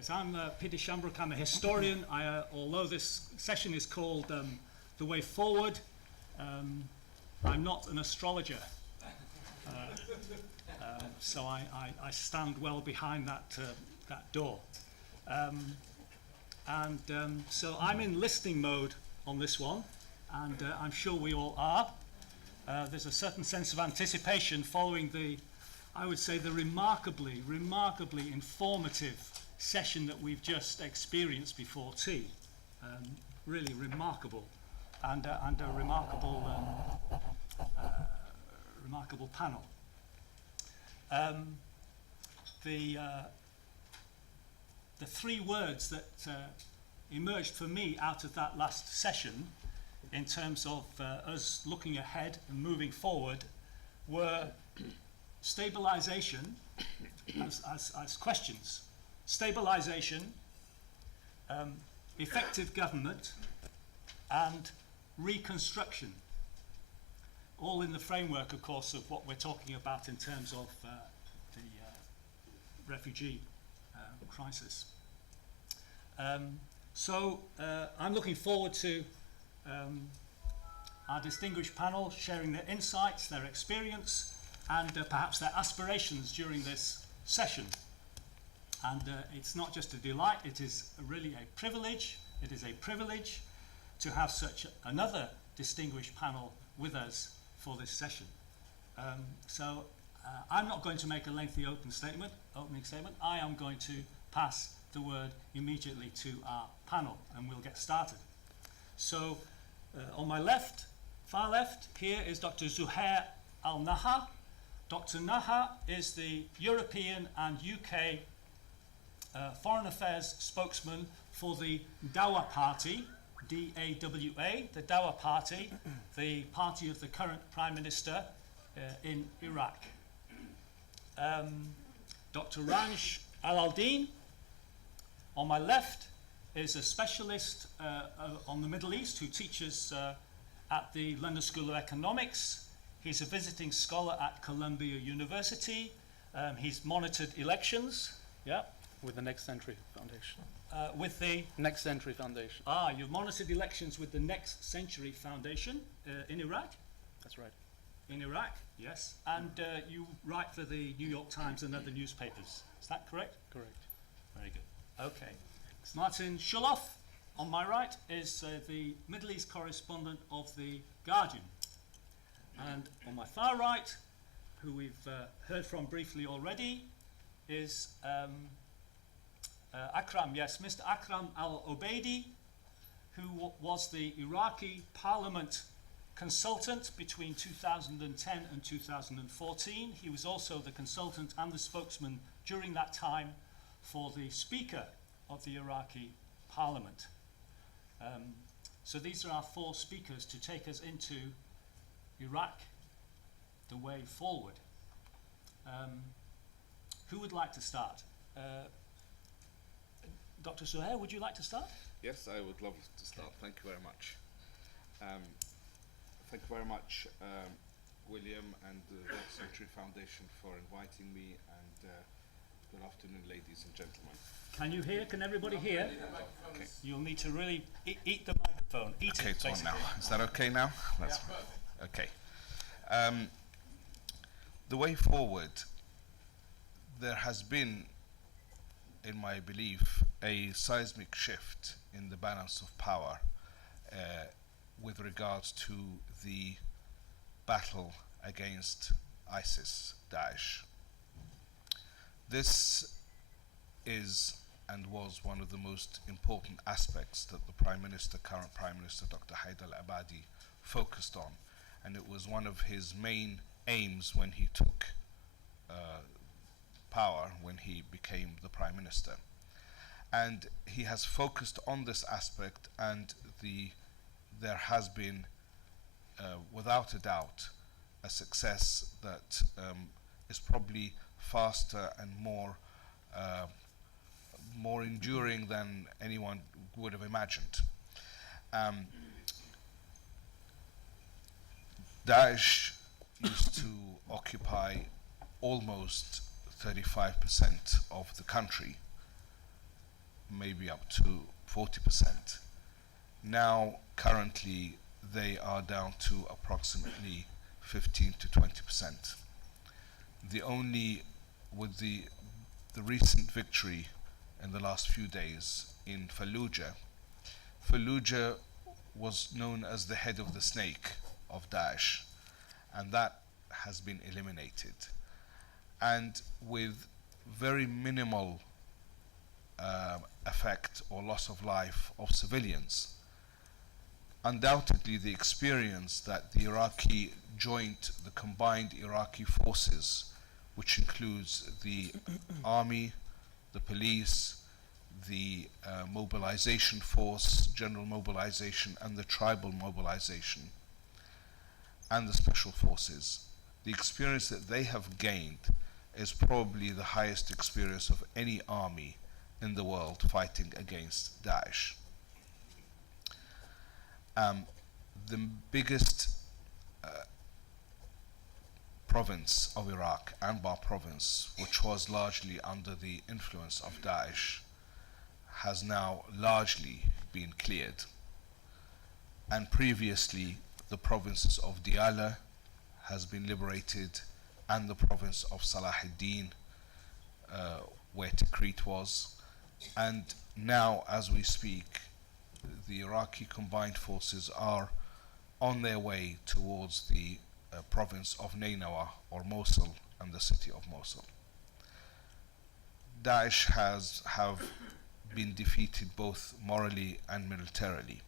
Yes, I'm Peter Shambrook. I'm a historian. Although this session is called The Way Forward, I'm not an astrologer. So I stand well behind that door. So I'm in listening mode on this one, and I'm sure we all are. There's a certain sense of anticipation following I would say, the remarkably informative session that we've just experienced before tea. Really remarkable, and a remarkable panel. The three words that emerged for me out of that last session, in terms of us looking ahead and moving forward, were stabilization as questions. Stabilization, effective government, and reconstruction. All in the framework, of course, of what we're talking about in terms of the refugee crisis. So I'm looking forward to our distinguished panel sharing their insights, their experience, and perhaps their aspirations during this session. And it's not just a delight, it is really a privilege. It is a privilege to have such another distinguished panel with us for this session. So I'm not going to make a lengthy opening statement. I am going to pass the word immediately to our panel, and we'll get started. So on my left, far left, here is Dr. Zuhair Al-Naha. Dr. Naha is the European and UK Foreign Affairs spokesman for the Dawa Party, D-A-W-A, the Dawa Party, the party of the current Prime Minister in Iraq. Dr. Ranj Al-Aldin, on my left, is a specialist on the Middle East who teaches at the London School of Economics. He's a visiting scholar at Columbia University. He's monitored elections. Yeah. With the Next Century Foundation. With the Next Century Foundation. You've monitored elections with the Next Century Foundation in Iraq? That's right. In Iraq, yes. And you write for the New York Times and other newspapers. Is that correct? Correct. Very good. Okay. Martin Sholoff, on my right, is the Middle East correspondent of the Guardian. And on my far right, who we've heard from briefly already, is Akram, yes, Mr. Akram Al-Obeidi, who was the Iraqi Parliament consultant between 2010 and 2014. He was also the consultant and the spokesman during that time for the Speaker of the Iraqi Parliament. So these are our four speakers to take us into Iraq, the way forward. Who would like to start? Dr. Zuhair, would you like to start? Yes, I would love to start. Thank you very much. Thank you very much, William and the Next Century Foundation for inviting me, and good afternoon, ladies and gentlemen. Can you hear? Can everybody hear? Okay. You'll need to really eat the microphone. Eat Okay, it, it's on basically. now. Is that okay now? That's okay. The way forward, there has been, in my belief, a seismic shift in the balance of power with regards to the battle against ISIS, Daesh. This is and was one of the most important aspects that the current Prime Minister, Dr. Haider al-Abadi, focused on. And it was one of his main aims when he took power, when he became the Prime Minister. And he has focused on this aspect, and there has been, without a doubt, a success that is probably faster and more enduring than anyone would have imagined. Daesh used to occupy almost 35% of the country maybe up to 40%. Now, currently, they are down to approximately 15 to 20%. With the recent victory in the last few days in Fallujah, Fallujah was known as the head of the snake of Daesh, and that has been eliminated. And with very minimal effect or loss of life of civilians, undoubtedly the experience that the the combined Iraqi forces, which includes the army, the police, the mobilization force, general mobilization, and the tribal mobilization, and the special forces, the experience that they have gained is probably the highest experience of any army in the world fighting against Daesh. The biggest province of Iraq, Anbar province, which was largely under the influence of Daesh, has now largely been cleared. And previously, the provinces of Diyala has been liberated, and the province of Salah ad-Din, where Tikrit was. And now, as we speak, the Iraqi combined forces are on their way towards the province of Nainawa or Mosul and the city of Mosul. Daesh have been defeated both morally and militarily.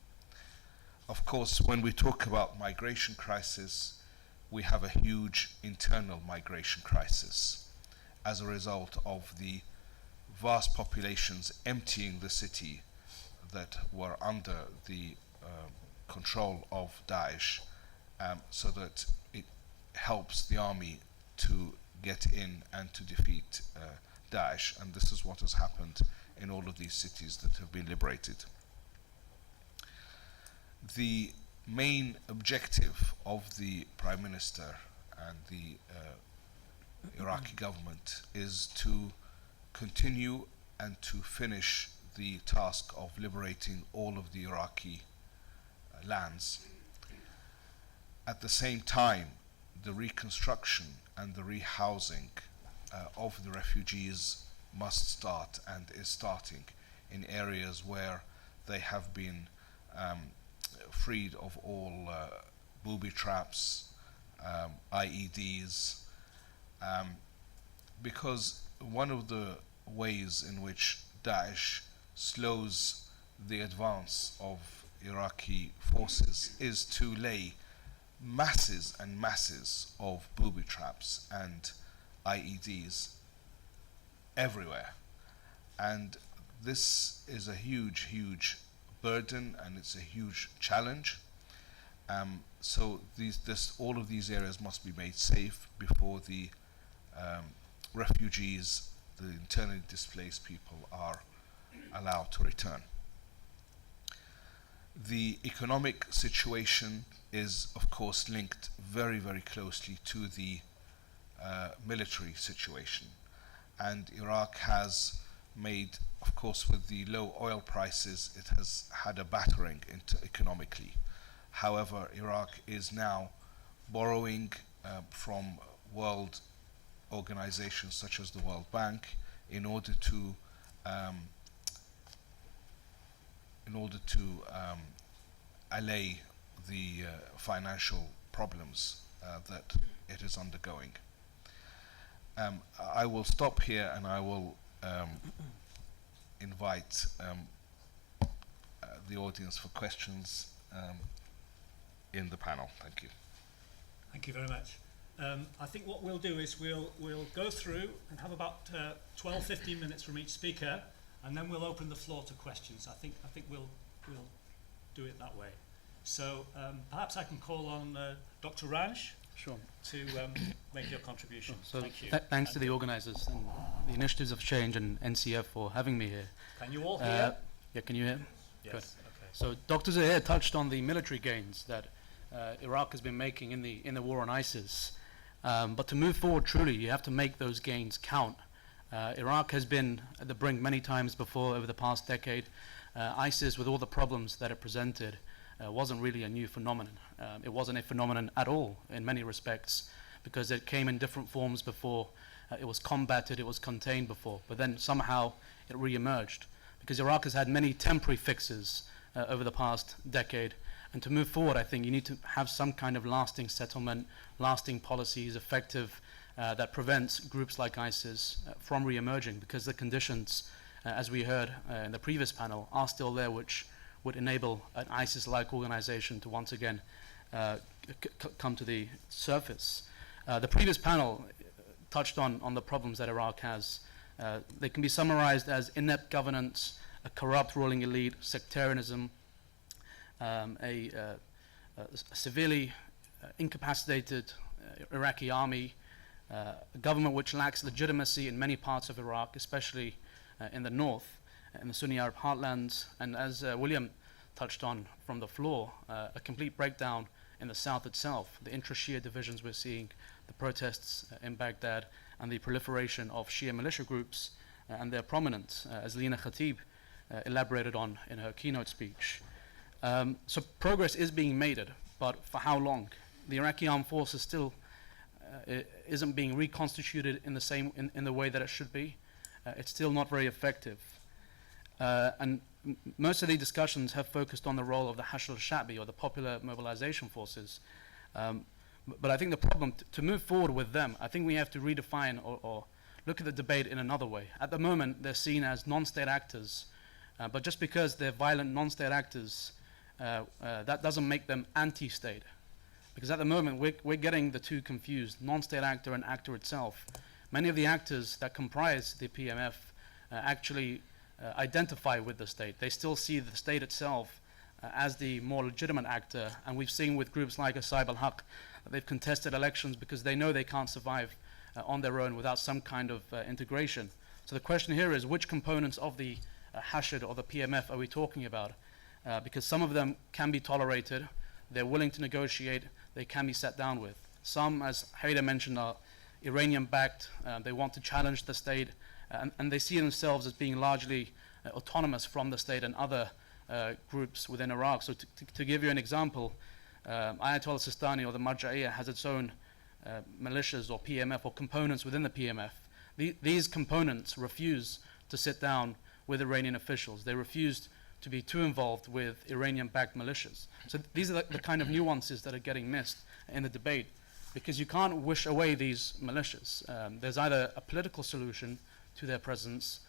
Of course, when we talk about migration crisis, we have a huge internal migration crisis as a result of the vast populations emptying the city that were under the control of Daesh, so that it helps the army to get in and to defeat Daesh, and this is what has happened in all of these cities that have been liberated. The main objective of the Prime Minister and the Iraqi government is to continue and to finish the task of liberating all of the Iraqi lands. At the same time, the reconstruction and the rehousing of the refugees must start and is starting in areas where they have been freed of all booby traps, IEDs, because one of the ways in which Daesh slows the advance of Iraqi forces is to lay masses and masses of booby traps and IEDs everywhere. And this is a huge, huge burden, and it's a huge challenge. So all of these areas must be made safe before the refugees, the internally displaced people, are allowed to return. The economic situation is, of course, linked very, very closely to the military situation. And Iraq has made, of course, with the low oil prices, it has had a battering economically. However, Iraq is now borrowing from world organizations such as the World Bank in order to allay the financial problems that it is undergoing. I will stop here and I will invite the audience for questions in the panel. Thank you. Thank you very much. I think what we'll do is we'll go through and have about 12-15 minutes from each speaker, and then we'll open the floor to questions. I think we'll do it that way. So perhaps I can call on Dr. Ranj Sure. to make your contribution. So Thank you. Thanks to the organizers and the Initiatives of Change and NCF for having me here. Can you all hear? Yeah, can you hear? Yes. Good. Okay. So Dr. Zahir touched on the military gains that Iraq has been making in the war on ISIS. But to move forward truly, you have to make those gains count. Iraq has been at the brink many times before over the past decade. ISIS, with all the problems that it presented, wasn't really a new phenomenon. It wasn't a phenomenon at all in many respects, because it came in different forms before. It was combated, it was contained before, but then somehow it re-emerged. Because Iraq has had many temporary fixes over the past decade, and to move forward, I think you need to have some kind of lasting settlement, lasting policies, effective, that prevents groups like ISIS from re-emerging, because the conditions, as we heard in the previous panel, are still there, which would enable an ISIS-like organization to once again come to the surface. The previous panel touched on the problems that Iraq has. They can be summarized as inept governance, a corrupt ruling elite, sectarianism, a severely incapacitated Iraqi army, a government which lacks legitimacy in many parts of Iraq, especially in the north, in the Sunni Arab heartlands, and as William touched on from the floor, a complete breakdown in the south itself, the intra-Shia divisions we're seeing, the protests in Baghdad, and the proliferation of Shia militia groups and their prominence, as Lina Khatib elaborated on in her keynote speech. So progress is being made, but for how long? The Iraqi armed forces still isn't being reconstituted in the same in the way that it should be. It's still not very effective. And most of the discussions have focused on the role of the Hashr al-Sha'bi, or the Popular Mobilization Forces. But I think the problem, to move forward with them, I think we have to redefine or look at the debate in another way. At the moment, they're seen as non-state actors, but just because they're violent non-state actors, that doesn't make them anti-state. Because at the moment, we're getting the two confused, non-state actor and actor itself. Many of the actors that comprise the PMF actually identify with the state. They still see the state itself as the more legitimate actor, and we've seen with groups like Asaib al-Haq that they've contested elections because they know they can't survive on their own without some kind of integration. So the question here is, which components of the Hashr or the PMF are we talking about? Because some of them can be tolerated, they're willing to negotiate, they can be sat down with. Some, as Haida mentioned, are Iranian-backed, they want to challenge the state, and they see themselves as being largely autonomous from the state and other groups within Iraq. So to give you an example, Ayatollah Sistani, or the Marja'iyah, has its own militias or PMF or components within the PMF. These components refuse to sit down with Iranian officials. They refused to be too involved with Iranian-backed militias. So these are the kind of nuances that are getting missed in the debate, because you can't wish away these militias. There's either a political solution to their presence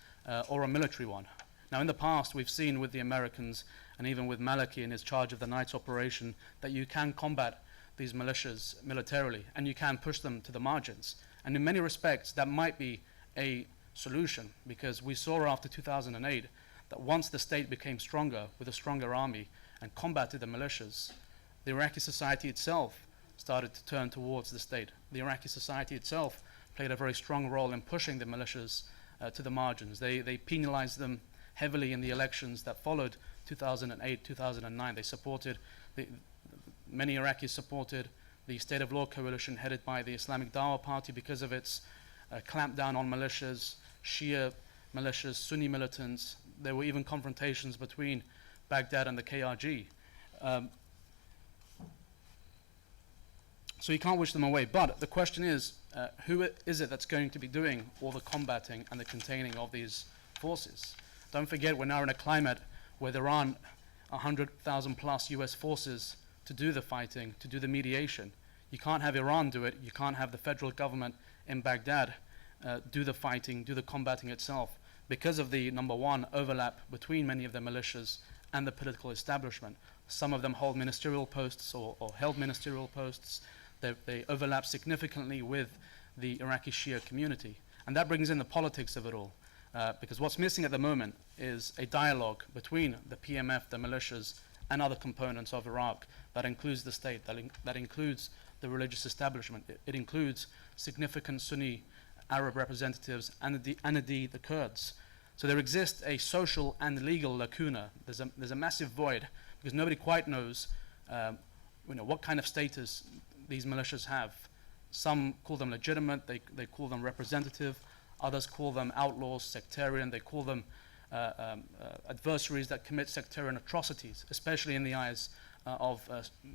or a military one. Now, in the past, we've seen with the Americans and even with Maliki in his charge of the Nights operation that you can combat these militias militarily and you can push them to the margins. And in many respects, that might be a solution, because we saw after 2008 that once the state became stronger with a stronger army and combated the militias, the Iraqi society itself started to turn towards the state. The Iraqi society itself played a very strong role in pushing the militias to the margins. They penalized them heavily in the elections that followed 2008, 2009. They supported, many Iraqis supported the State of Law coalition headed by the Islamic Dawah Party because of its clampdown on militias, Shia militias, Sunni militants. There were even confrontations between Baghdad and the KRG. So you can't wish them away. But the question is, who is it that's going to be doing all the combating and the containing of these forces? Don't forget, we're now in a climate where there aren't 100,000 plus US forces to do the fighting, to do the mediation. You can't have Iran do it. You can't have the federal government in Baghdad do the fighting, do the combating itself, because of the, number one, overlap between many of the militias and the political establishment. Some of them hold ministerial posts or held ministerial posts. They overlap significantly with the Iraqi Shia community. And that brings in the politics of it all. Because what's missing at the moment is a dialogue between the PMF, the militias, and other components of Iraq that includes the state, that includes the religious establishment. It includes significant Sunni Arab representatives and indeed the Kurds. So there exists a social and legal lacuna. There's a massive void, because nobody quite knows what kind of status these militias have. Some call them legitimate, they call them representative. Others call them outlaws, sectarian. They call them adversaries that commit sectarian atrocities, especially in the eyes of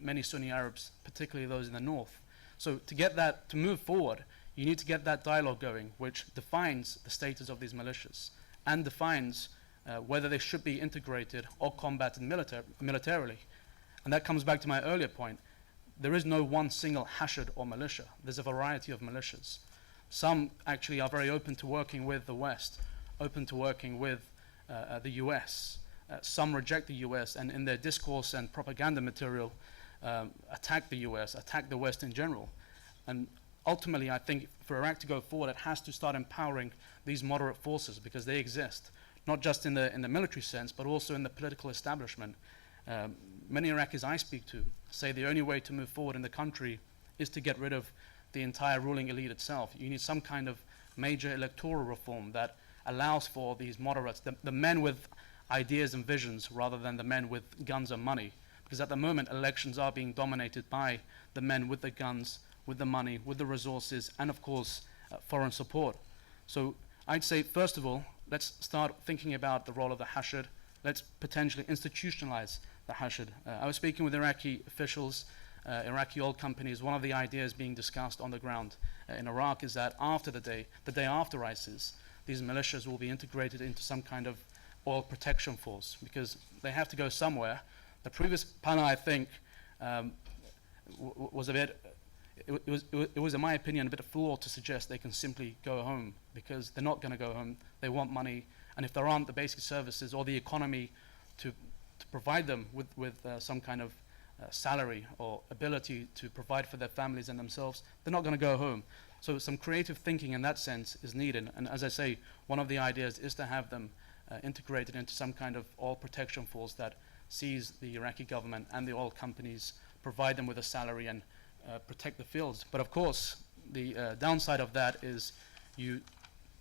many Sunni Arabs, particularly those in the north. So to get that to move forward, you need to get that dialogue going, which defines the status of these militias and defines whether they should be integrated or combated militarily. And that comes back to my earlier point. There is no one single hashd or militia. There's a variety of militias. Some actually are very open to working with the West, open to working with the US. Some reject the US and in their discourse and propaganda material attack the US, attack the West in general. And ultimately, I think for Iraq to go forward, it has to start empowering these moderate forces because they exist, not just in the military sense, but also in the political establishment. Many Iraqis I speak to say the only way to move forward in the country is to get rid of the entire ruling elite itself. You need some kind of major electoral reform that allows for these moderates, the men with ideas and visions rather than the men with guns and money. Because at the moment, elections are being dominated by the men with the guns, with the money, with the resources, and of course, foreign support. So I'd say, first of all, let's start thinking about the role of the hashd. Let's potentially institutionalize the hashd. I was speaking with Iraqi officials, Iraqi oil companies. One of the ideas being discussed on the ground in Iraq is that after the day after ISIS, these militias will be integrated into some kind of oil protection force because they have to go somewhere. The previous panel, I think, was a bit, it was, in my opinion, a bit flawed to suggest they can simply go home because they're not going to go home. They want money, and if there aren't the basic services or the economy to provide them with some kind of salary or ability to provide for their families and themselves, they're not going to go home. So some creative thinking in that sense is needed. And as I say, one of the ideas is to have them integrated into some kind of oil protection force that sees the Iraqi government and the oil companies provide them with a salary and protect the fields. But of course, the downside of that is you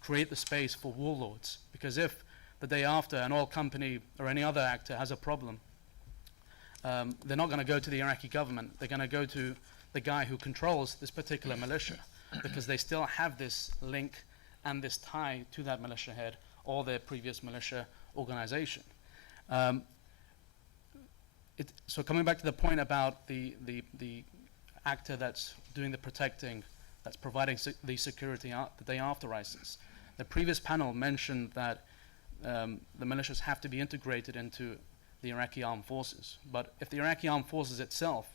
create the space for warlords, because if the day after an oil company or any other actor has a problem, they're not going to go to the Iraqi government. They're going to go to the guy who controls this particular militia because they still have this link and this tie to that militia head or their previous militia organization. So coming back to the point about the actor that's doing the protecting, that's providing the security the day after ISIS. The previous panel mentioned that the militias have to be integrated into the Iraqi armed forces. But if the Iraqi armed forces itself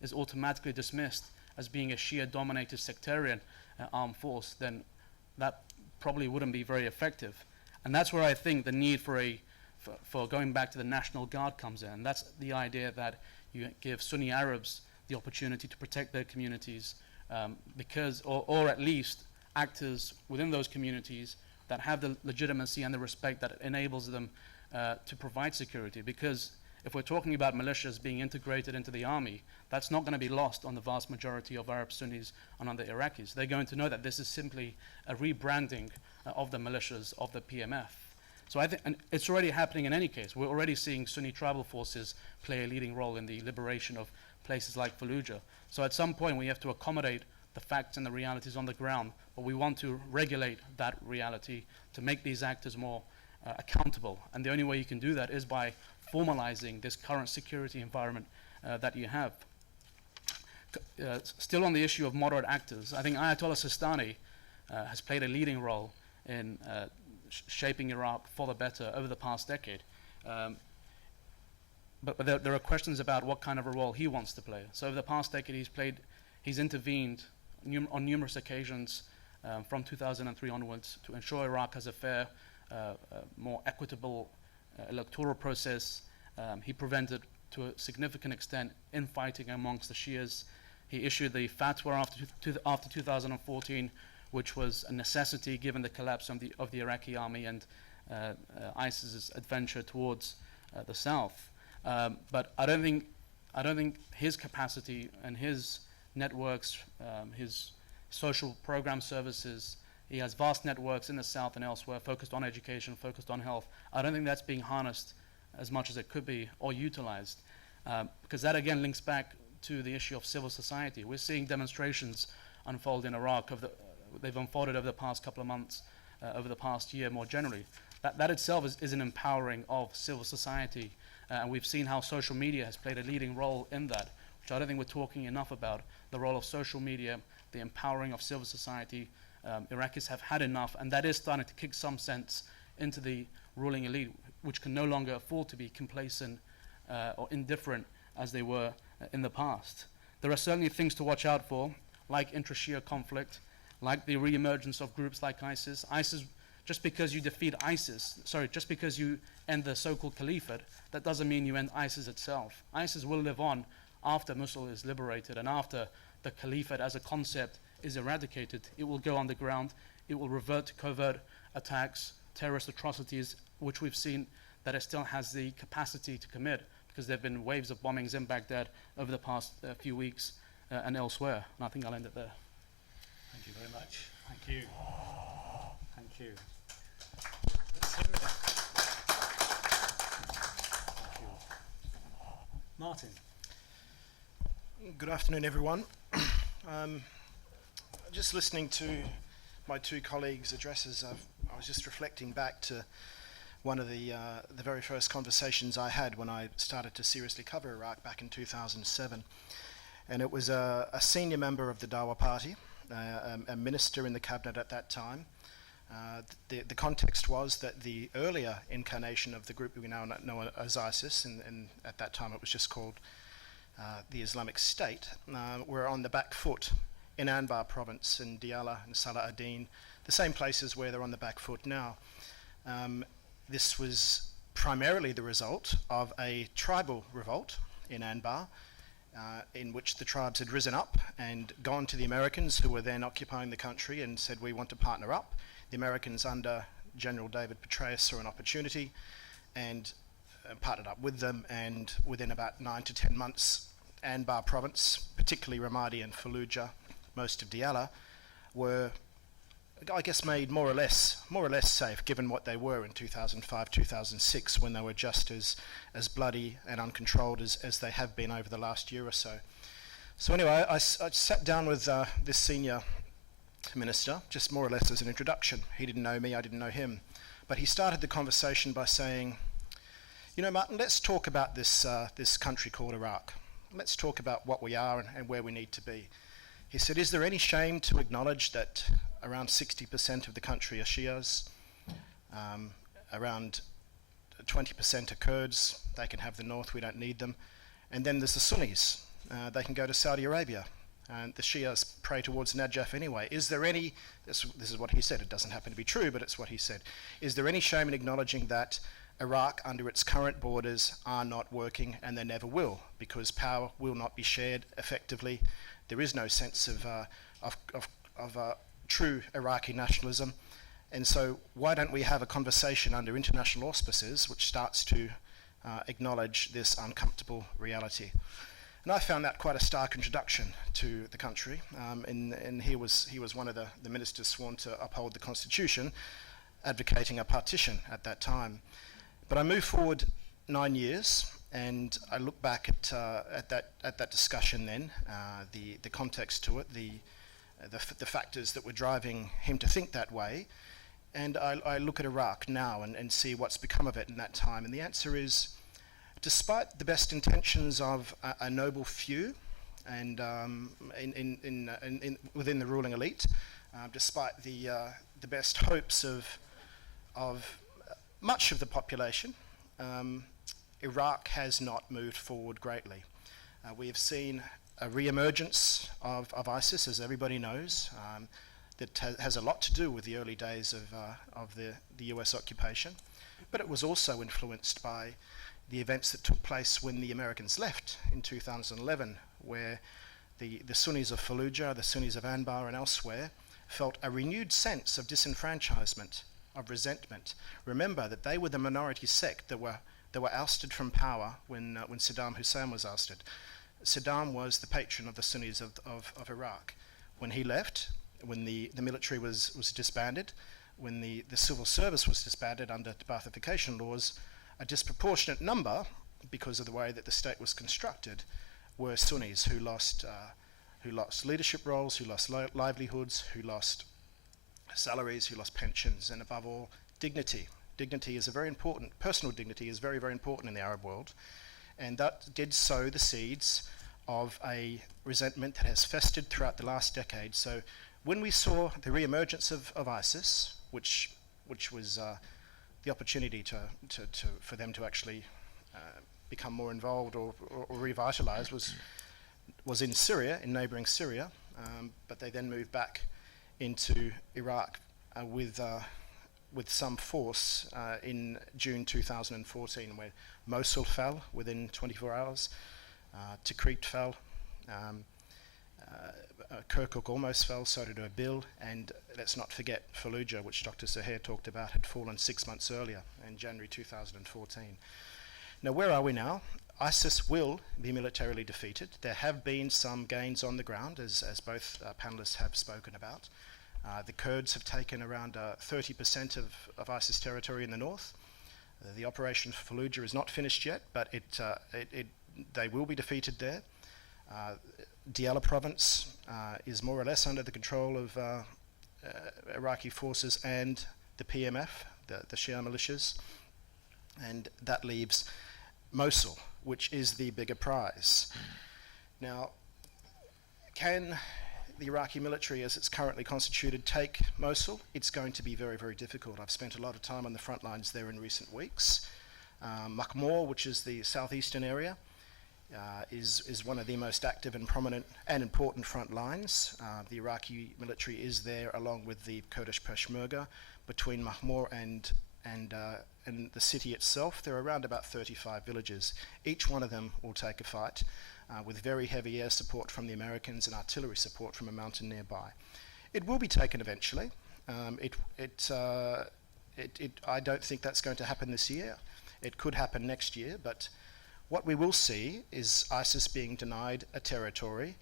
is automatically dismissed as being a Shia-dominated sectarian armed force, then that probably wouldn't be very effective. And that's where I think the need for going back to the National Guard comes in. That's the idea that you give Sunni Arabs the opportunity to protect their communities because, or at least actors within those communities that have the legitimacy and the respect that enables them to provide security. Because if we're talking about militias being integrated into the army, that's not going to be lost on the vast majority of Arab Sunnis and on the Iraqis. They're going to know that this is simply a rebranding of the militias of the PMF. So I think, and it's already happening in any case. We're already seeing Sunni tribal forces play a leading role in the liberation of places like Fallujah. So at some point we have to accommodate the facts and the realities on the ground, but we want to regulate that reality to make these actors more accountable. And the only way you can do that is by formalizing this current security environment that you have. Still on the issue of moderate actors, I think Ayatollah Sistani has played a leading role in shaping Iraq for the better over the past decade. But there are questions about what kind of a role he wants to play. So over the past decade, he's intervened on numerous occasions from 2003 onwards to ensure Iraq has a fair, more equitable electoral process. He prevented, to a significant extent, infighting amongst the Shias. He issued the fatwa after 2014, which was a necessity given the collapse of the Iraqi army and ISIS's adventure towards the south. But I don't think his capacity and his networks, his social program services, he has vast networks in the south and elsewhere focused on education, focused on health. I don't think that's being harnessed as much as it could be or utilized, because that again links back to the issue of civil society. We're seeing demonstrations unfold in Iraq. They've unfolded over the past couple of months over the past year more generally. That itself is an empowering of civil society, and we've seen how social media has played a leading role in that, which I don't think we're talking enough about, the role of social media, the empowering of civil society. Iraqis have had enough, and that is starting to kick some sense into the ruling elite, which can no longer afford to be complacent or indifferent as they were in the past. There are certainly things to watch out for, like intra-Shia conflict, like the re-emergence of groups like ISIS. Just because you defeat just because you end the so-called caliphate, that doesn't mean you end ISIS itself. ISIS will live on after Mosul is liberated and after the caliphate as a concept is eradicated. It will go underground. It will revert to covert attacks, terrorist atrocities, which we've seen that it still has the capacity to commit, because there have been waves of bombings in Baghdad over the past few weeks and elsewhere. And I think I'll end it there. Thank you very much. Thank you. Thank you. Let's hear it. Thank you. Martin. Good afternoon, everyone. Just listening to my two colleagues' addresses, I was just reflecting back to one of the very first conversations I had when I started to seriously cover Iraq back in 2007. And it was a senior member of the Dawa party, a minister in the cabinet at that time. The context was that the earlier incarnation of the group we now know as ISIS, and at that time it was just called the Islamic State, were on the back foot in Anbar province, in Diyala and Salah ad-Din, the same places where they're on the back foot now. This was primarily the result of a tribal revolt in Anbar, in which the tribes had risen up and gone to the Americans, who were then occupying the country, and said, we want to partner up. The Americans, under General David Petraeus, saw an opportunity and partnered up with them, and within about 9 to 10 months, Anbar province, particularly Ramadi and Fallujah, most of Diyala, were, I guess, made more or less safe, given what they were in 2005, 2006, when they were just as bloody and uncontrolled as they have been over the last year or so. So anyway, I sat down with this senior minister, just more or less as an introduction. He didn't know me, I didn't know him. But he started the conversation by saying, you know, Martin, let's talk about this country called Iraq. Let's talk about what we are and where we need to be. He said, is there any shame to acknowledge that around 60% of the country are Shias, around 20% are Kurds, they can have the north, we don't need them, and then there's the Sunnis, they can go to Saudi Arabia, and the Shias pray towards Najaf anyway. Is there any, this is what he said, it doesn't happen to be true, but it's what he said, is there any shame in acknowledging that Iraq, under its current borders, are not working, and they never will, because power will not be shared effectively? There is no sense of true Iraqi nationalism, and so why don't we have a conversation under international auspices which starts to acknowledge this uncomfortable reality? And I found that quite a stark introduction to the country, and he was one of the ministers sworn to uphold the constitution, advocating a partition at that time. But I moved forward 9 years, and I look back at that discussion then, the context to it, the factors that were driving him to think that way, and I look at Iraq now and see what's become of it in that time. And the answer is, despite the best intentions of a noble few, and within the ruling elite, despite the best hopes of much of the population, Iraq has not moved forward greatly. We have seen a re-emergence of ISIS, as everybody knows, that has a lot to do with the early days of the US occupation, but it was also influenced by the events that took place when the Americans left in 2011, where the Sunnis of Fallujah, the Sunnis of Anbar and elsewhere felt a renewed sense of disenfranchisement, of resentment. Remember that they were the minority sect that were ousted from power when Saddam Hussein was ousted. Saddam was the patron of the Sunnis of Iraq. When he left, when the military was disbanded, when the civil service was disbanded under Ba'athification laws, a disproportionate number, because of the way that the state was constructed, were Sunnis who lost leadership roles, who lost livelihoods, who lost salaries, who lost pensions, and above all, dignity. Dignity is a very important, personal dignity is very, very important in the Arab world. And that did sow the seeds of a resentment that has festered throughout the last decade. So when we saw the re-emergence of ISIS, which was the opportunity for them to actually become more involved or revitalize, was in Syria, in neighboring Syria, but they then moved back into Iraq with some force in June 2014, where Mosul fell within 24 hours, Tikrit fell, Kirkuk almost fell, so did Erbil, and let's not forget Fallujah, which Dr. Suhair talked about, had fallen 6 months earlier in January 2014. Now, where are we now? ISIS will be militarily defeated. There have been some gains on the ground, as both panelists have spoken about. The Kurds have taken around 30% of ISIS territory in the north. The operation for Fallujah is not finished yet, but they will be defeated there. Diyala province is more or less under the control of Iraqi forces and the PMF, the Shia militias, and that leaves Mosul, which is the bigger prize. Now, can the Iraqi military, as it's currently constituted, take Mosul? It's going to be very, very difficult. I've spent a lot of time on the front lines there in recent weeks. Mahmour, which is the southeastern area, is one of the most active and prominent and important front lines. The Iraqi military is there along with the Kurdish Peshmerga. Between Mahmour and the city itself, there are around about 35 villages. Each one of them will take a fight with very heavy air support from the Americans and artillery support from a mountain nearby. It will be taken eventually. I don't think that's going to happen this year. It could happen next year, but what we will see is ISIS being denied a territory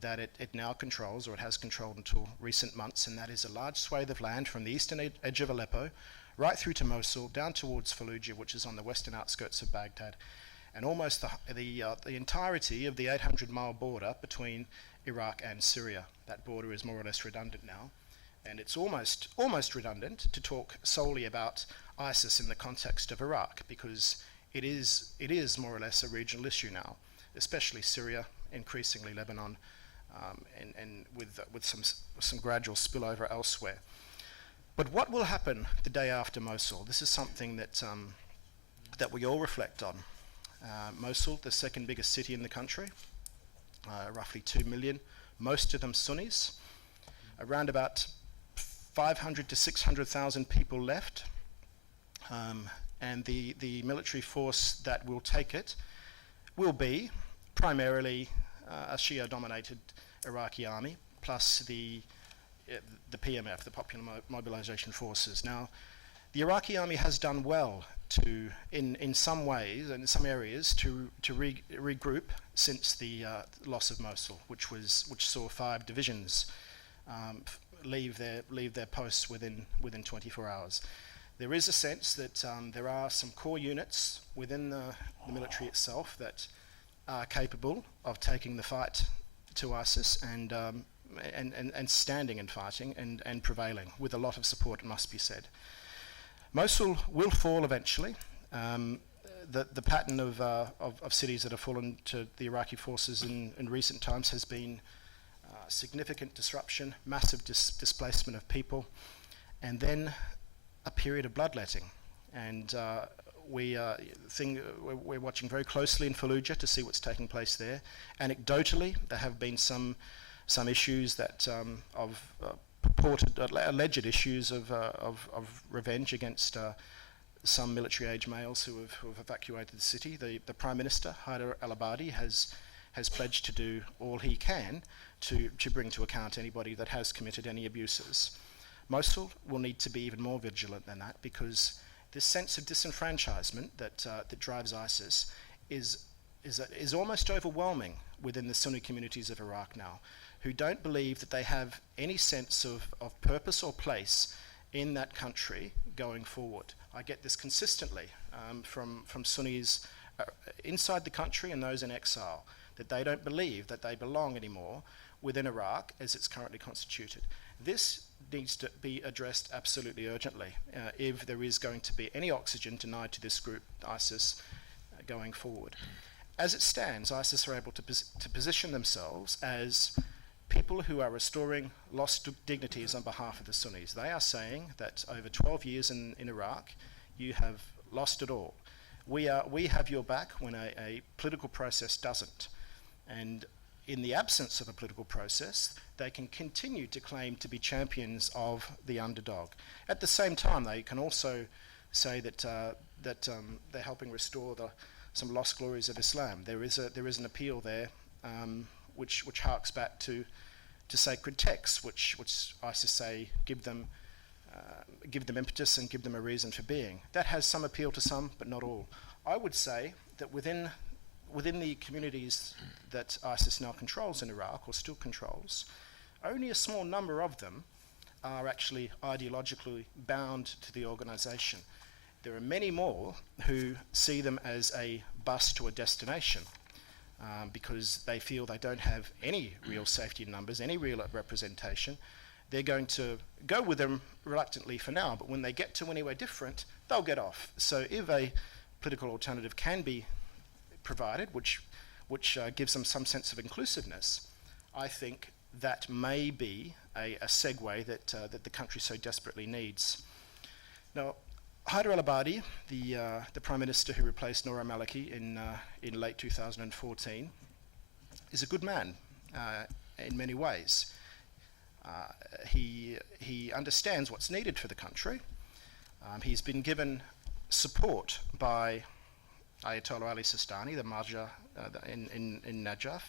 that it now controls, or it has controlled until recent months, and that is a large swathe of land from the eastern edge of Aleppo right through to Mosul, down towards Fallujah, which is on the western outskirts of Baghdad, and almost the entirety of the 800-mile border between Iraq and Syria. That border is more or less redundant now, and it's almost redundant to talk solely about ISIS in the context of Iraq, because it is more or less a regional issue now, especially Syria, increasingly Lebanon, and with some gradual spillover elsewhere. But what will happen the day after Mosul? This is something that we all reflect on. Mosul, the second biggest city in the country, roughly 2 million, most of them Sunnis, around about 500 to 600,000 people left, and the military force that will take it will be primarily a Shia-dominated Iraqi army, plus the PMF, the Popular Mobilization Forces. Now, the Iraqi army has done well in some ways and in some areas to regroup since the loss of Mosul, which saw 5 divisions leave their posts within 24 hours. There is a sense that there are some core units within the military itself that are capable of taking the fight to ISIS and standing and fighting and prevailing with a lot of support, it must be said. Mosul will fall eventually. The pattern of cities that have fallen to the Iraqi forces in recent times has been significant disruption, massive displacement of people, and then a period of bloodletting. And we're watching very closely in Fallujah to see what's taking place there. Anecdotally, there have been some issues that of purported alleged issues of revenge against some military-age males who have evacuated the city. The Prime Minister, Haider al-Abadi, has pledged to do all he can to bring to account anybody that has committed any abuses. Mosul will need to be even more vigilant than that, because this sense of disenfranchisement that drives ISIS is almost overwhelming within the Sunni communities of Iraq now, who don't believe that they have any sense of purpose or place in that country going forward. I get this consistently from Sunnis inside the country and those in exile, that they don't believe that they belong anymore within Iraq as it's currently constituted. This needs to be addressed absolutely urgently if there is going to be any oxygen denied to this group, ISIS, going forward. As it stands, ISIS are able to position themselves as people who are restoring lost dignities on behalf of the Sunnis. They are saying that over 12 years in Iraq, you have lost it all. We have your back when a political process doesn't. And in the absence of a political process, they can continue to claim to be champions of the underdog. At the same time, they can also say that they're helping restore some lost glories of Islam. There is an appeal there, which harks back to sacred texts, which ISIS say give them impetus and give them a reason for being. That has some appeal to some, but not all. I would say that within the communities that ISIS now controls in Iraq, or still controls, only a small number of them are actually ideologically bound to the organisation. There are many more who see them as a bus to a destination because they feel they don't have any real safety in numbers, any real representation. They're going to go with them reluctantly for now, but when they get to anywhere different, they'll get off. So if a political alternative can be provided, which gives them some sense of inclusiveness, I think that may be a segue that the country so desperately needs. Now, Haider al-Abadi, the Prime Minister who replaced Noor al-Maliki in late 2014, is a good man in many ways. He understands what's needed for the country. He's been given support by Ayatollah Ali Sistani, the Marja in Najaf,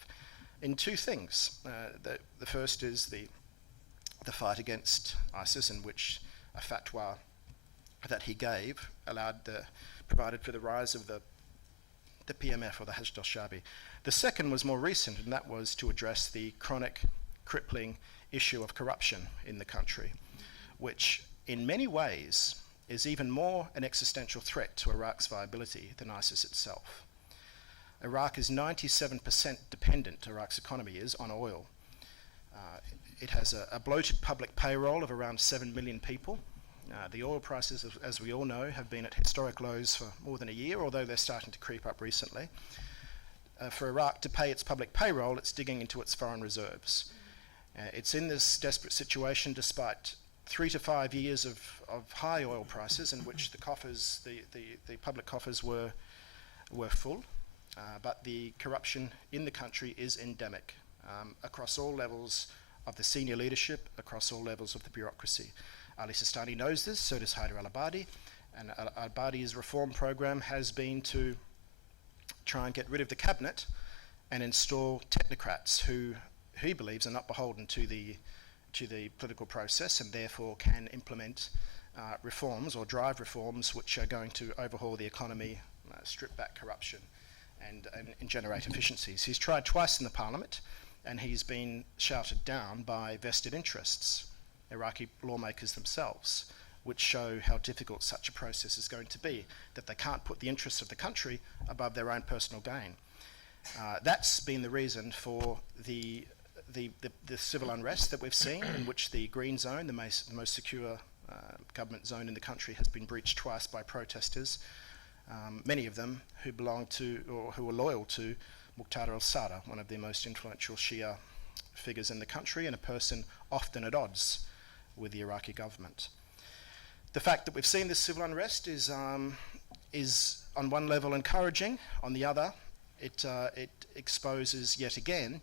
in two things. The first is the fight against ISIS, in which a fatwa that he gave provided for the rise of the PMF, or the Hashd al-Shabi. The second was more recent, and that was to address the chronic, crippling issue of corruption in the country, which in many ways is even more an existential threat to Iraq's viability than ISIS itself. Iraq is 97% dependent, Iraq's economy is, on oil. It has a bloated public payroll of around 7 million people. The oil prices, as we all know, have been at historic lows for more than a year, although they're starting to creep up recently. For Iraq to pay its public payroll, it's digging into its foreign reserves. It's in this desperate situation despite 3 to 5 years of high oil prices in which the coffers, the public coffers were full, but the corruption in the country is endemic across all levels of the senior leadership, across all levels of the bureaucracy. Ali Sistani knows this, so does Haider al-Abadi, and al-Abadi's reform program has been to try and get rid of the cabinet and install technocrats who he believes are not beholden to the political process and therefore can implement reforms or drive reforms which are going to overhaul the economy, strip back corruption and generate efficiencies. He's tried twice in the parliament and he's been shouted down by vested interests, Iraqi lawmakers themselves, which show how difficult such a process is going to be, that they can't put the interests of the country above their own personal gain. That's been the reason for the civil unrest that we've seen, in which the Green Zone, the most secure government zone in the country, has been breached twice by protesters, many of them who belong to or who are loyal to Muqtada al-Sadr, one of the most influential Shia figures in the country and a person often at odds with the Iraqi government. The fact that we've seen this civil unrest is on one level encouraging. On the other, it exposes yet again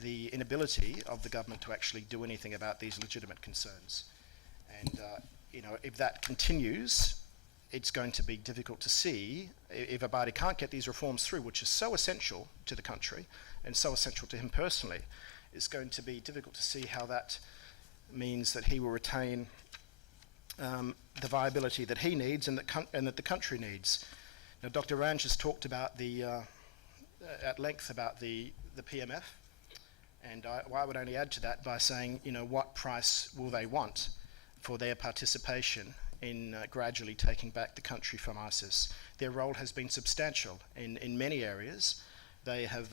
the inability of the government to actually do anything about these legitimate concerns. And if that continues, it's going to be difficult to see if Abadi can't get these reforms through, which is so essential to the country and so essential to him personally. It's going to be difficult to see how that means that he will retain the viability that he needs and that the country needs. Now, Dr. Ranj has talked about at length about the PMF, and I would only add to that by saying, what price will they want for their participation in gradually taking back the country from ISIS? Their role has been substantial in many areas. They have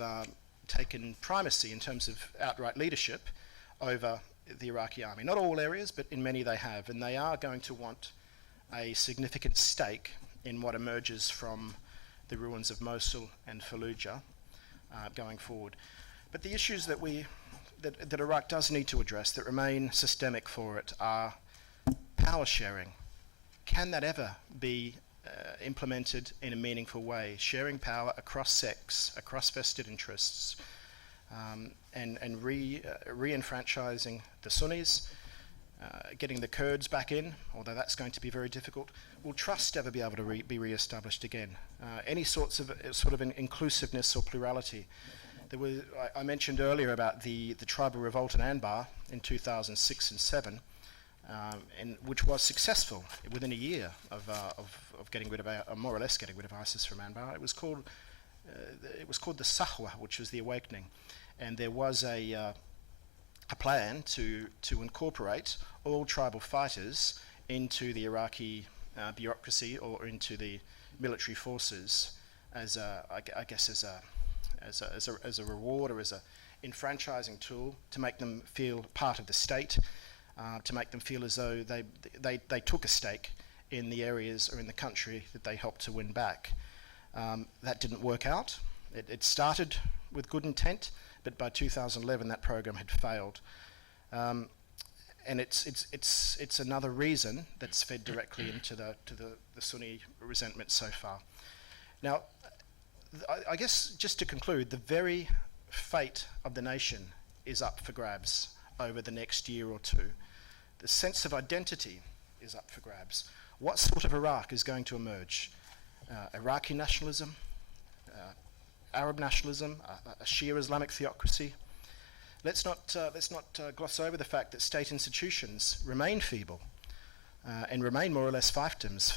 taken primacy in terms of outright leadership over the Iraqi army. Not all areas, but in many they have, and they are going to want a significant stake in what emerges from the ruins of Mosul and Fallujah going forward. But the issues that Iraq does need to address that remain systemic for it are power sharing. Can that ever be implemented in a meaningful way? Sharing power across sects, across vested interests, and re-enfranchising the Sunnis, getting the Kurds back in, although that's going to be very difficult. Will trust ever be able to be re-established again? Any sorts of inclusiveness or plurality? I mentioned earlier about the tribal revolt in Anbar in 2006 and 2007, which was successful within a year of getting rid of, more or less getting rid of ISIS from Anbar. It was called the Sahwa, which was the awakening, and there was a plan to incorporate all tribal fighters into the Iraqi bureaucracy or into the military forces as a reward or as a enfranchising tool to make them feel part of the state, to make them feel as though they took a stake in the areas or in the country that they helped to win back. That didn't work out. It started with good intent, but by 2011 that program had failed. And it's another reason that's fed directly into the Sunni resentment so far. Now, I guess just to conclude, the very fate of the nation is up for grabs over the next year or two. The sense of identity is up for grabs. What sort of Iraq is going to emerge? Iraqi nationalism, Arab nationalism, a Shia Islamic theocracy? Let's not gloss over the fact that state institutions remain feeble and remain more or less fiefdoms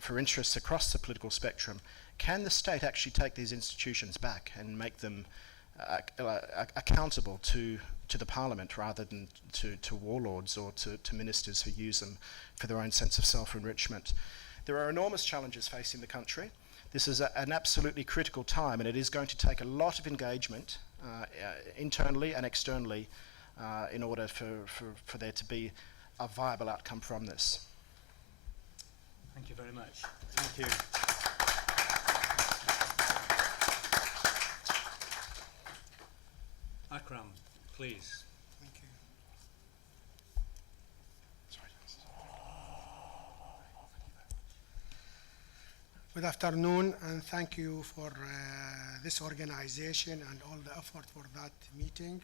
for interests across the political spectrum. Can the state actually take these institutions back and make them accountable to the parliament rather than to warlords or to ministers who use them for their own sense of self-enrichment? There are enormous challenges facing the country. This is an absolutely critical time, and it is going to take a lot of engagement internally and externally in order for there to be a viable outcome from this. Thank you very much. Thank you. Akram, please. Thank you. Good afternoon, and thank you for this organization and all the effort for that meeting.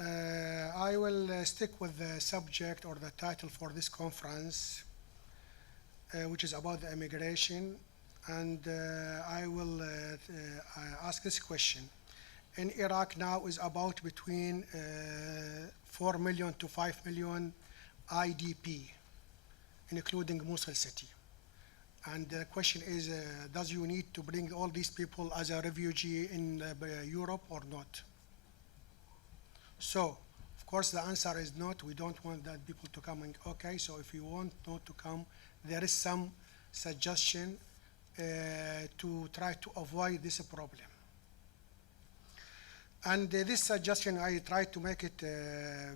I will stick with the subject or the title for this conference, which is about the immigration, and I will ask this question. In Iraq now is about between 4 million to 5 million IDP, including Mosul city. And the question is, does you need to bring all these people as a refugee in Europe or not? So, of course, the answer is not. We don't want that people to come in. Okay, so if you want not to come, there is some suggestion to try to avoid this problem. And this suggestion, I try to make it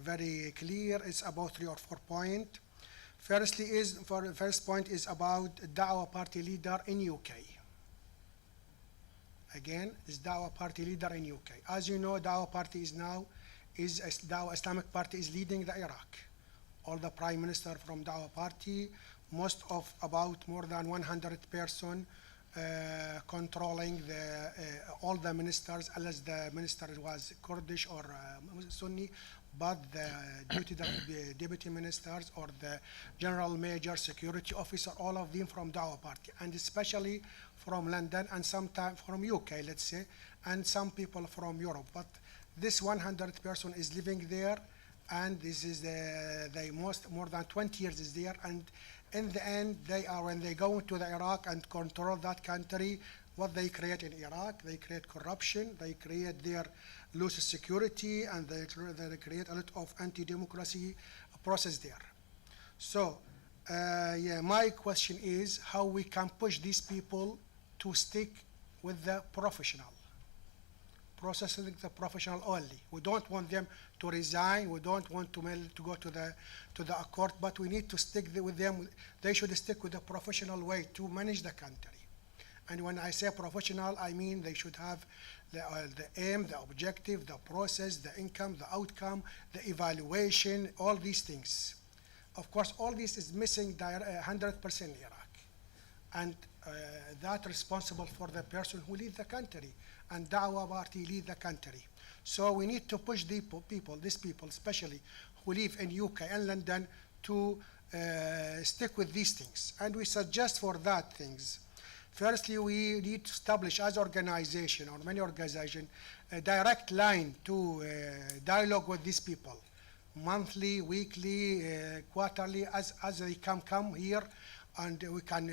very clear. It's about 3 or 4 points. First point is about Dawah party leader in UK. Again, is Dawah party leader in UK. As you know, Dawah party Dawah Islamic Party is leading the Iraq. All the prime minister from Dawah party, most of about more than 100 person controlling all the ministers, unless the minister was Kurdish or Sunni, but the deputy ministers or the general major security officer, all of them from Dawah party, and especially from London and sometimes from UK, let's say, and some people from Europe. But this 100 person is living there, and this is more than 20 years is there, and in the end, when they go into the Iraq and control that country, what they create in Iraq, they create corruption, they create their loose security, and they create a lot of anti-democracy process there. So, my question is how we can push these people to stick with the professional. processing the professional only. We don't want them to resign. We don't want to go to the court, but we need to stick with them. They should stick with the professional way to manage the country. And when I say professional, I mean they should have the aim, the objective, the process, the income, the outcome, the evaluation, all these things. Of course, all this is missing 100% in Iraq. And that responsible for the person who lead the country, and Dawah Party lead the country. So we need to push these people especially who live in UK and London, to stick with these things. And we suggest for that things. Firstly, we need to establish as organization or many organization a direct line to dialogue with these people, monthly, weekly, quarterly, as they come here, and we can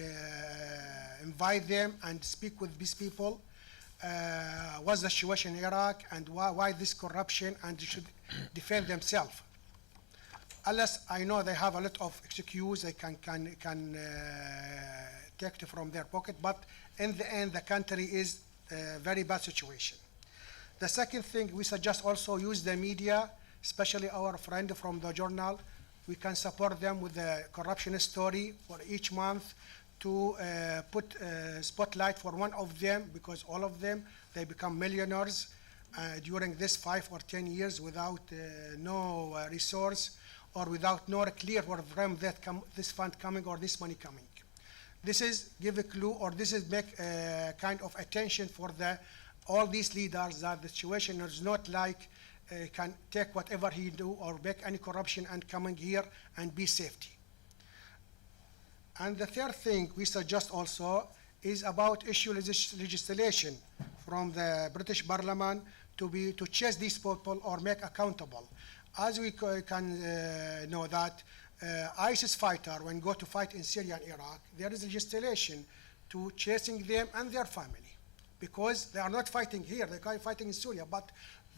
invite them and speak with these people. What's the situation in Iraq and why this corruption, and they should defend themselves. Unless I know they have a lot of excuse, they can take it from their pocket, but in the end, the country is a very bad situation. The second thing, we suggest also use the media, especially our friend from the journal. We can support them with the corruption story for each month to put spotlight for one of them, because all of them, they become millionaires during this 5 or 10 years without no resource or without no clear for them that this fund coming or this money coming. This is give a clue, or this is make kind of attention for all these leaders that the situation is not like can take whatever he do or make any corruption and coming here and be safety. And the third thing we suggest also is about issue legislation from the British Parliament to chase these people or make accountable. As we can know that ISIS fighter, when go to fight in Syria and Iraq, there is legislation to chasing them and their family, because they are not fighting here, they are fighting in Syria, but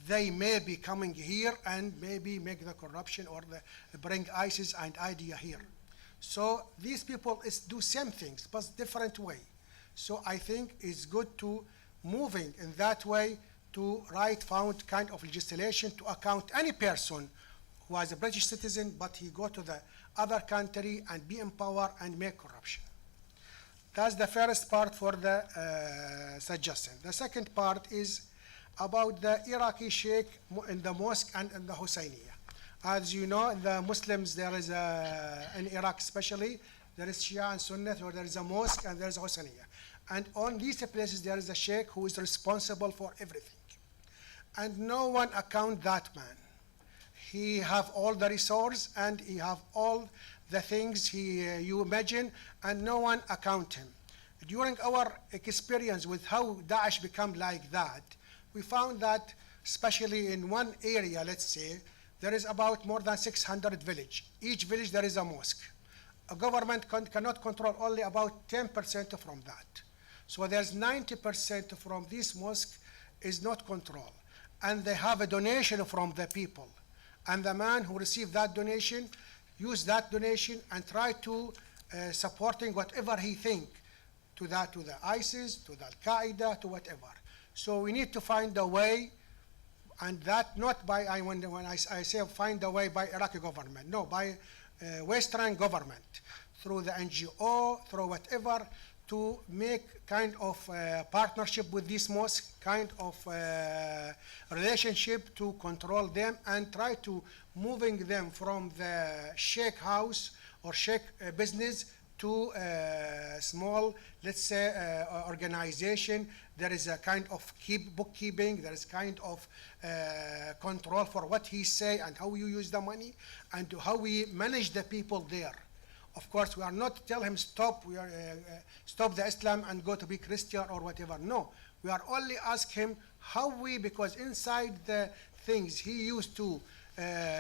they may be coming here and maybe make the corruption or bring ISIS and idea here. So these people do same things, but different way. So I think it's good to moving in that way to found kind of legislation to account any person who is a British citizen, but he go to the other country and be in power and make corruption. That's the first part for the suggestion. The second part is about the Iraqi sheikh in the mosque and in the Husseiniya. As you know, the Muslims, there is in Iraq especially, there is Shia and Sunni, or there is a mosque and there is a Husseiniya. And on these places, there is a sheikh who is responsible for everything. And no one account that man. He have all the resource and he have all the things you imagine, and no one account him. During our experience with how Daesh become like that, we found that especially in one area, let's say, there is about more than 600 villages. Each village there is a mosque. A government cannot control only about 10% from that. So there's 90% from this mosque is not controlled. And they have a donation from the people. And the man who received that donation, use that donation and try to supporting whatever he think to the ISIS, to the Al-Qaeda, to whatever. So we need to find a way, and that not by, when I say find a way by Iraqi government, no, by Western government, through the NGO, through whatever, to make kind of partnership with this mosque, kind of relationship to control them and try to moving them from the sheikh house or sheikh business to small, let's say, organization. There is a kind of bookkeeping, there is kind of control for what he say and how you use the money and how we manage the people there. Of course, we are not tell him stop, we are stop the Islam and go to be Christian or whatever. No, we are only ask him how we, because inside the things he used to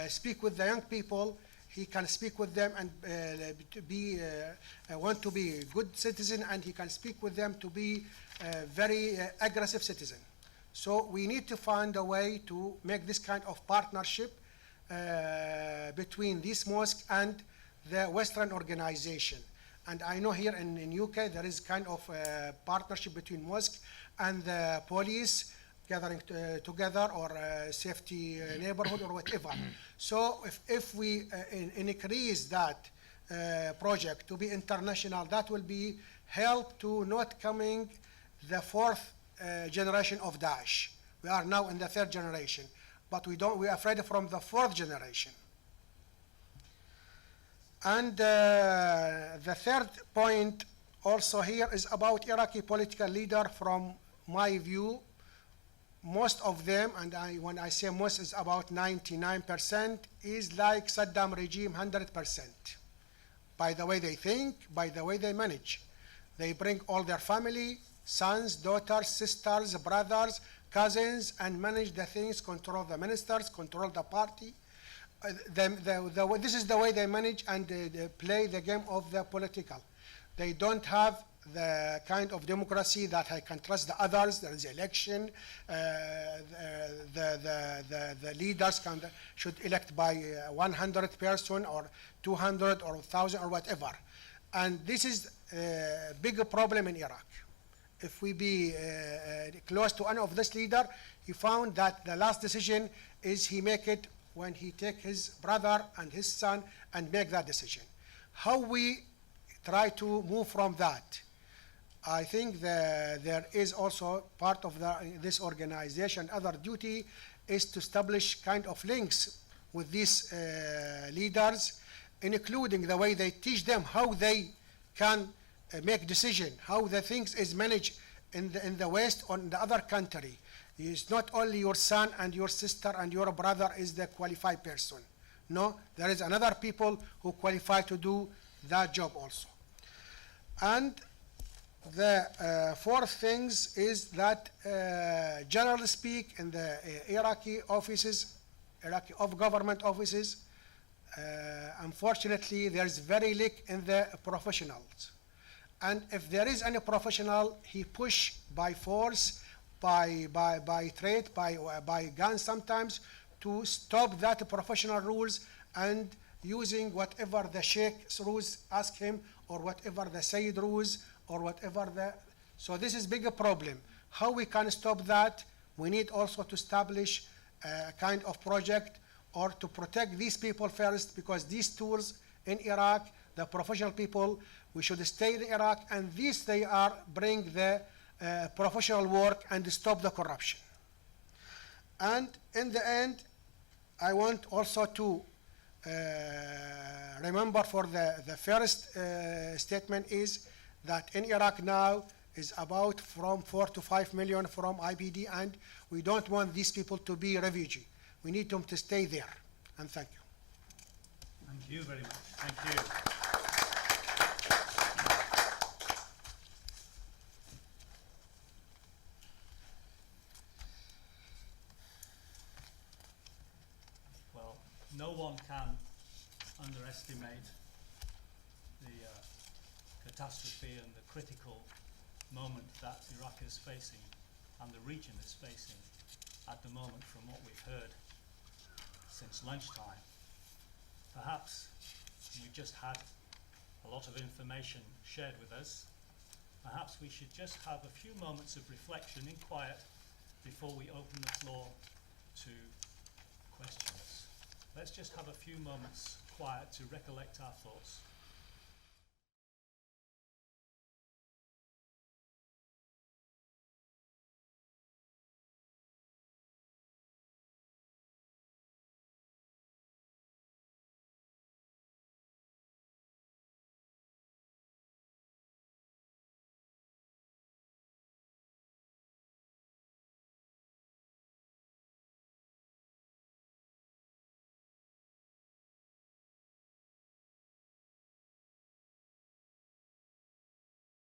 speak with the young people, he can speak with them and want to be a good citizen, and he can speak with them to be a very aggressive citizen. So we need to find a way to make this kind of partnership between this mosque and the Western organization. And I know here in UK there is kind of a partnership between mosque and the police gathering together or safety neighborhood or whatever. So if we increase that project to be international, that will be help to not coming the fourth generation of Daesh. We are now in the third generation, but we're afraid from the fourth generation. And the third point also here is about Iraqi political leader. From my view, most of them, and when I say most, is about 99%, is like Saddam regime, 100%. By the way they think, by the way they manage. They bring all their family, sons, daughters, sisters, brothers, cousins, and manage the things, control the ministers, control the party. This is the way they manage and they play the game of the political. They don't have the kind of democracy that I can trust the others. There is election. The leaders should elect by 100 person or 200 or 1,000 or whatever. And this is a big problem in Iraq. If we be close to any of this leader, he found that the last decision is he make it when he take his brother and his son and make that decision. How we try to move from that? I think there is also part of this organization, other duty, is to establish kind of links with these leaders, including the way they teach them how they can make decision, how the things is managed in the West or in the other country. It's not only your son and your sister and your brother is the qualified person. No, there is another people who qualify to do that job also. And the fourth things is that, generally speak, in the Iraqi offices, Iraqi of government offices, unfortunately, there's very lack in the professionals. And if there is any professional, he push by force, by trade, by guns sometimes, to stop that professional rules and using whatever the Sheikh's rules ask him, or whatever the Sayyid rules, or whatever so this is bigger problem. How we can stop that? We need also to establish a kind of project or to protect these people first, because these tools in Iraq, the professional people, we should stay in Iraq, and these they are bring the professional work and stop the corruption. And in the end, I want also to remember for the first statement is that in Iraq now is about from 4 to 5 million from IPD, and we don't want these people to be refugee. We need them to stay there. And thank you. Thank you very much. Thank you. Well, no one can underestimate the catastrophe and the critical moment that Iraq is facing and the region is facing at the moment, from what we've heard since lunchtime. Perhaps we just had a lot of information shared with us. Perhaps we should just have a few moments of reflection in quiet before we open the floor to questions. Let's just have a few moments quiet to recollect our thoughts.